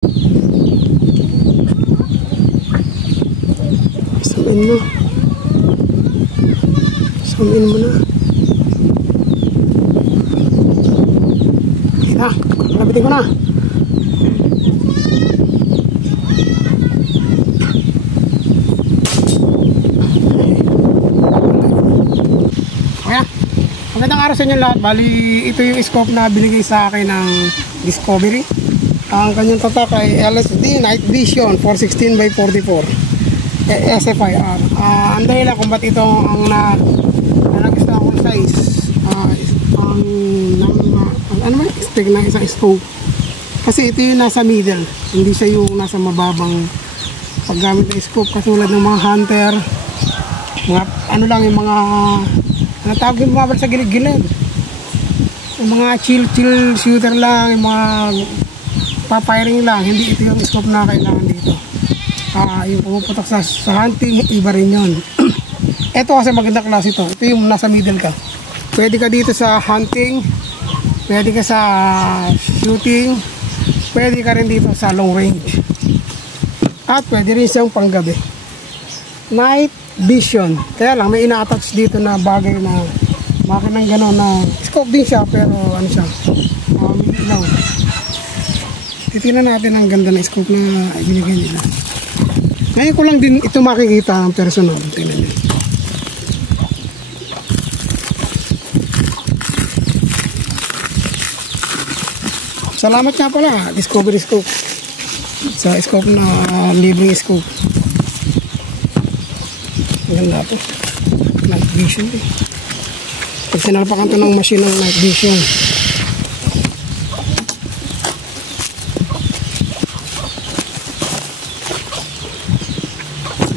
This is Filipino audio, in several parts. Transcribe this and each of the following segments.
Zoom mo. Zoom in mo na. Okay na. Lapitin ko na. Magandang araw sa inyo lahat. Bali, ito yung scope na binigay sa akin ng Discovery. Ang kanyang tatak ay LSD Night Vision 416x44 SFIR. Ang dahilan kung ba't ito ang nagustuhan kong size, ang spec ng isang scope. Kasi ito yung nasa middle, hindi siya yung nasa mababang paggamit ng scope, katulad ng mga hunter, mga ano lang, yung mga natawag yung mga sa gilid-gilid, yung mga chill shooter lang, yung mga papiring lang. Hindi ito yung scope na kailangan dito. Yung pumuputok sa hunting, iba rin yun. Ito kasi magandang klase ito. Ito yung nasa middle ka. Pwede ka dito sa hunting, pwede ka sa shooting, pwede ka rin dito sa long range, at pwede rin siyang panggabi. Night Vision. Kaya lang may ina-attach dito na bagay na makinang gano'n na scope din siya, pero ano siya, ilaw. Titignan natin ang ganda ng scope na binigay nila. Ngayon ko lang din ito makikita ng personal. Tingnan niyo. Salamat nga pala Discovery Scope sa scope na libreng scope. Ganda po. Night Vision eh. Pag sinalpakan ito ng machine ng Night Vision.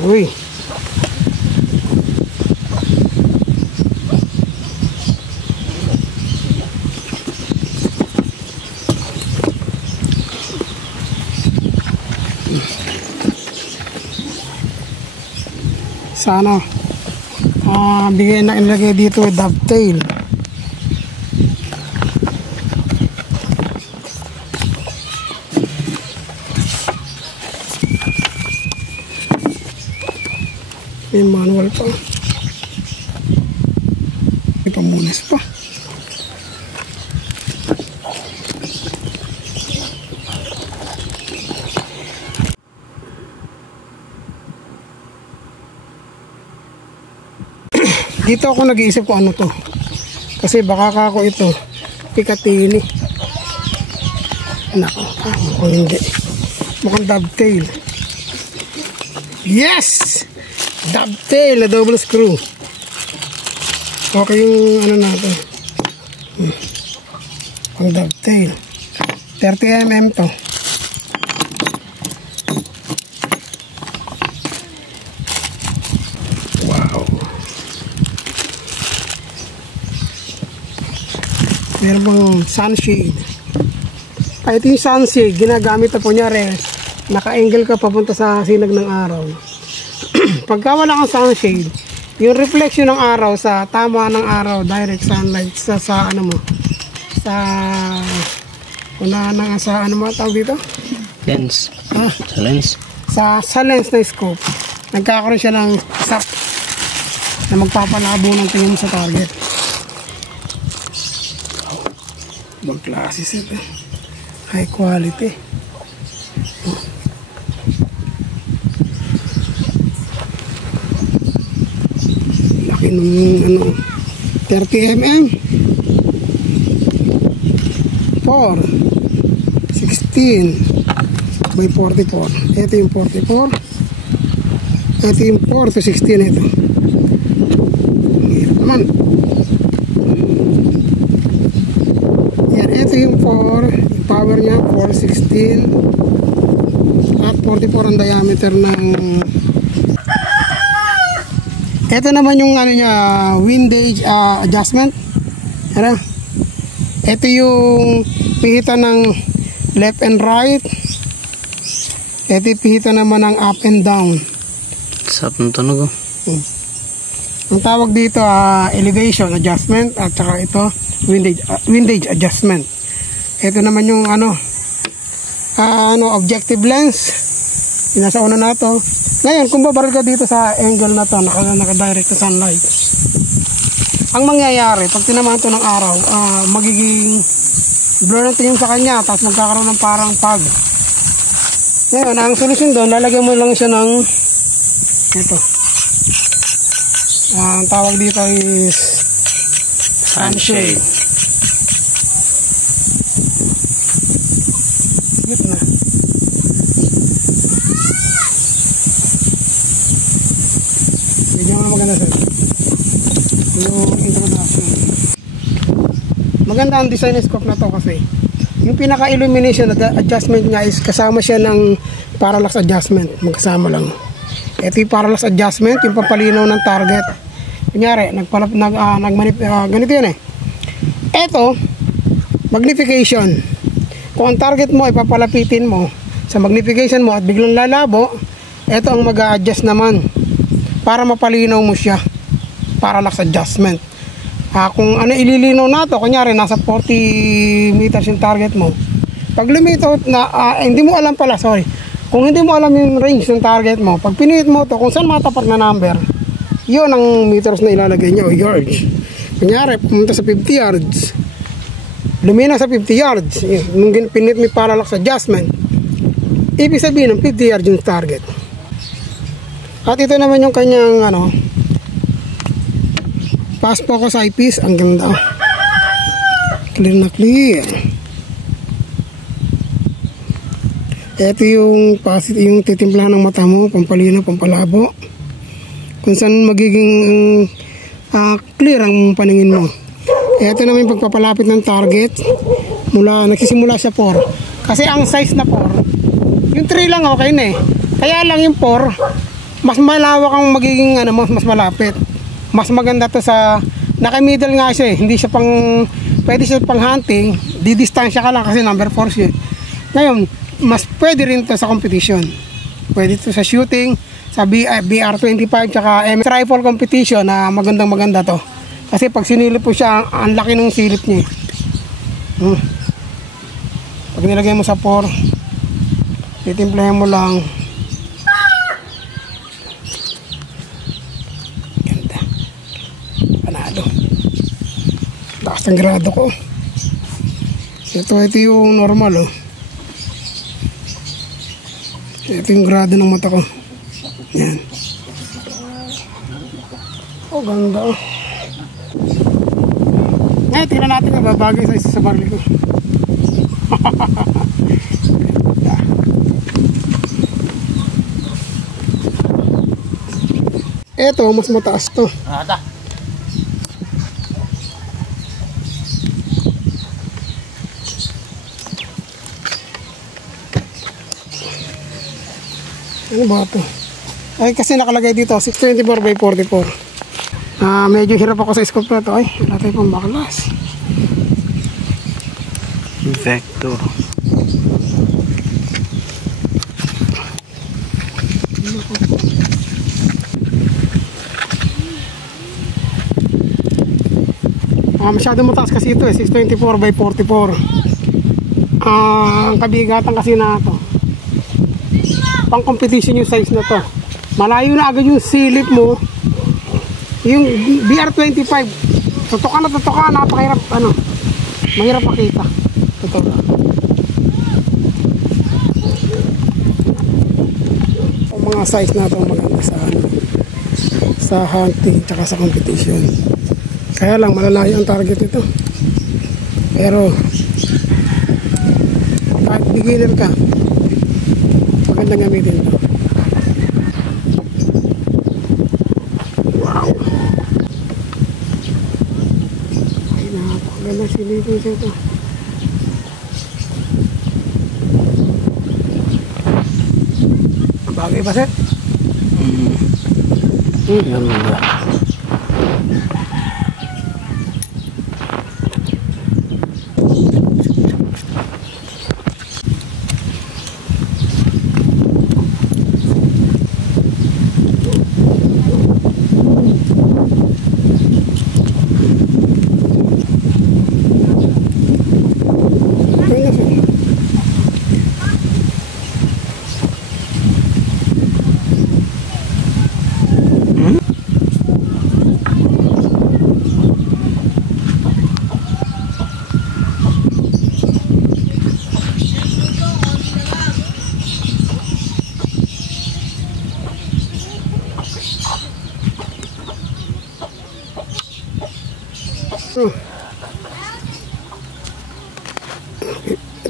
Uy. Sana bigay na ilagay dito dovetail. May manual pa, may pamulis pa. Dito ako nag-iisip kung ano to. Kasi baka ako ito Picatinny. Nako, mukhang hindi. Mukhang dovetail. Yes! Dovetail na double screw. Okay yung ano natin. Ang dovetail. 30mm to. Meron bang sunshade. Ito yung sunshade. Ginagamit na po niya rin. Naka-angle ka papunta sa sinag ng araw. Pagka wala kang sunshade, yung reflection ng araw sa tama ng araw, direct sunlight sa ano mo, sa una na sa ano mo tawag dito? Lens. Sa lens. Sa lens na scope. Nagkakaroon siya ng sap na magpapalabo ng tingin sa target. Ibang klase ito. High quality. Laki ng ano, 30mm 4 16 by 44. Ito yung 44. Ito yung 4 to 16 ito. Hirap naman. Ito yung 4, yung power niya 416 at 44 ang diameter ng. Ito naman yung ano niya, windage adjustment. Ano? Ito yung pihitan ng left and right. Ito yung pihitan naman ng up and down. Sa tunog. Ang tawag dito elevation adjustment at saka ito windage adjustment. Ito naman yung ano, objective lens. Yung nasa una na to. Ngayon, kung babaril ka dito sa angle na to, naka-direct sa sunlight. Ang mangyayari, pag tinamaan to ng araw, magiging blur ang tingin sa kanya, tapos magkakaroon ng parang fog. Ngayon, ang solusyon doon, lalagyan mo lang siya ng ito. Ang tawag dito is sunshade. Ito na. Bigyan mo na maganda sir. Yung introduction. Maganda ang design scope na to kasi yung pinaka-illumination adjustment niya is kasama siya ng parallax adjustment. Magkasama lang. Ito yung parallax adjustment, yung papalinaw ng target. Kunyari, ganito yun eh. Ito, magnification. Kung ang target mo ay papalapitin mo sa magnification mo at biglang lalabo, ito ang mag-a-adjust naman para mapalinaw mo siya. Parallax adjustment. Kung ano ililinaw na to, kunyari nasa 40 meters yung target mo. Pag lumitaw na, hindi mo alam pala, sorry. Kung hindi mo alam yung range ng target mo, pag pinihit mo to, kung saan matapat na number, yun ang meters na ilalagay niya o yards. Kunyari, pumunta sa 50 yards. Lumina sa 50 yards. Nung pinihit mo parallax adjustment, ibig sabihin ng 50 yards yung target. At ito naman yung kanyang fast focus eyepiece. Ang ganda. Clear na clear. Ito yung titimplahan ng mata mo, pampalino, pampalabo. Kung saan magiging clear ang paningin mo. Ito naman yung pagpapalapit ng target. Nagsisimula siya 4. Kasi ang size na 4, yung 3 lang okay na eh. Kaya lang yung 4, mas malawak ang magiging mas malapit. Mas maganda to sa naka-middle nga siya eh. Hindi siya pwede siya pang hunting, didistansya ka lang kasi number 4 siya. Ngayon, mas pwede rin to sa competition. Pwede to sa shooting, sa BR25 tsaka MS rifle competition na maganda to. Kasi pag sinilip po siya, ang laki ng silip niya. Pag nilagay mo sa 4, titimplahan mo lang. Ganda. Panalo. Lakas ng grado ko. Ito yung normal Ito yung grado ng mata ko. Yan. Ganda Ngayon, tingnan natin kung babagay sa isa sa baril ko. Ito, mas mataas to. Ano ba ito? Ay, kasi nakalagay dito 624x44. Medyo hirap ako sa scope na ito. Ay, wala tayo pang baklas. Vector. Masyado mataas kasi ito 624x44. Ang kabigatan kasi na ito, pang competition yung size na to. Malayo na agad yung silip mo. Yung BR25, tutukan, napakahirap, mahirap makita. Totoo na. Ang mga size na ito maganda sa hunting tsaka sa competition. Kaya lang malalayo ang target nito. Pero kahit beginner ka, magandang gamitin ito. Wow! Ay, napakaganda silipin siya ito. Bagay ba, Seth? Yan ba?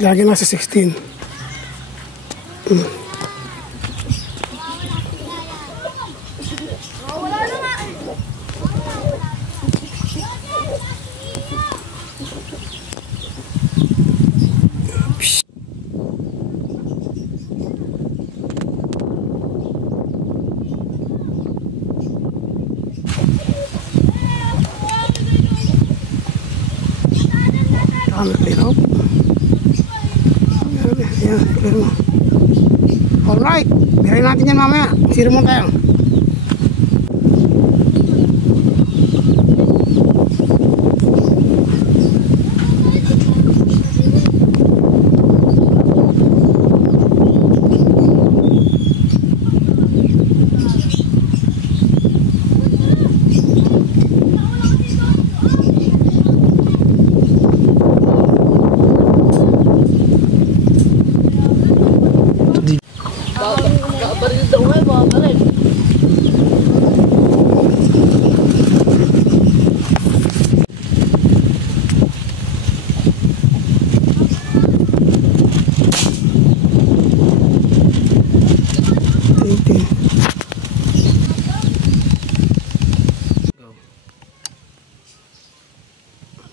Lagi nasa 16. Kami clear out. Ayan, clear mo. Alright, birahin natin yan mamaya. Siro mo tayo.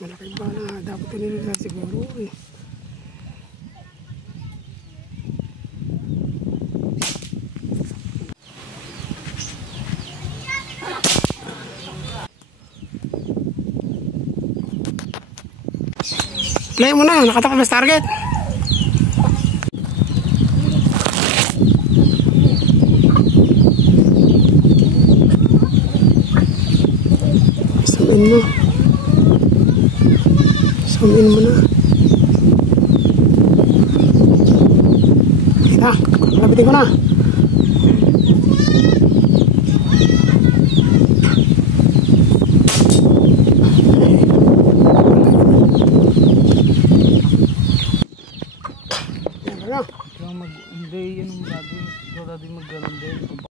Malaki ba na dapat tinilisan siguro eh. Play mo na, nakatakot sa target. Samin mo. Samin mo na. Kita, lapitin ko na.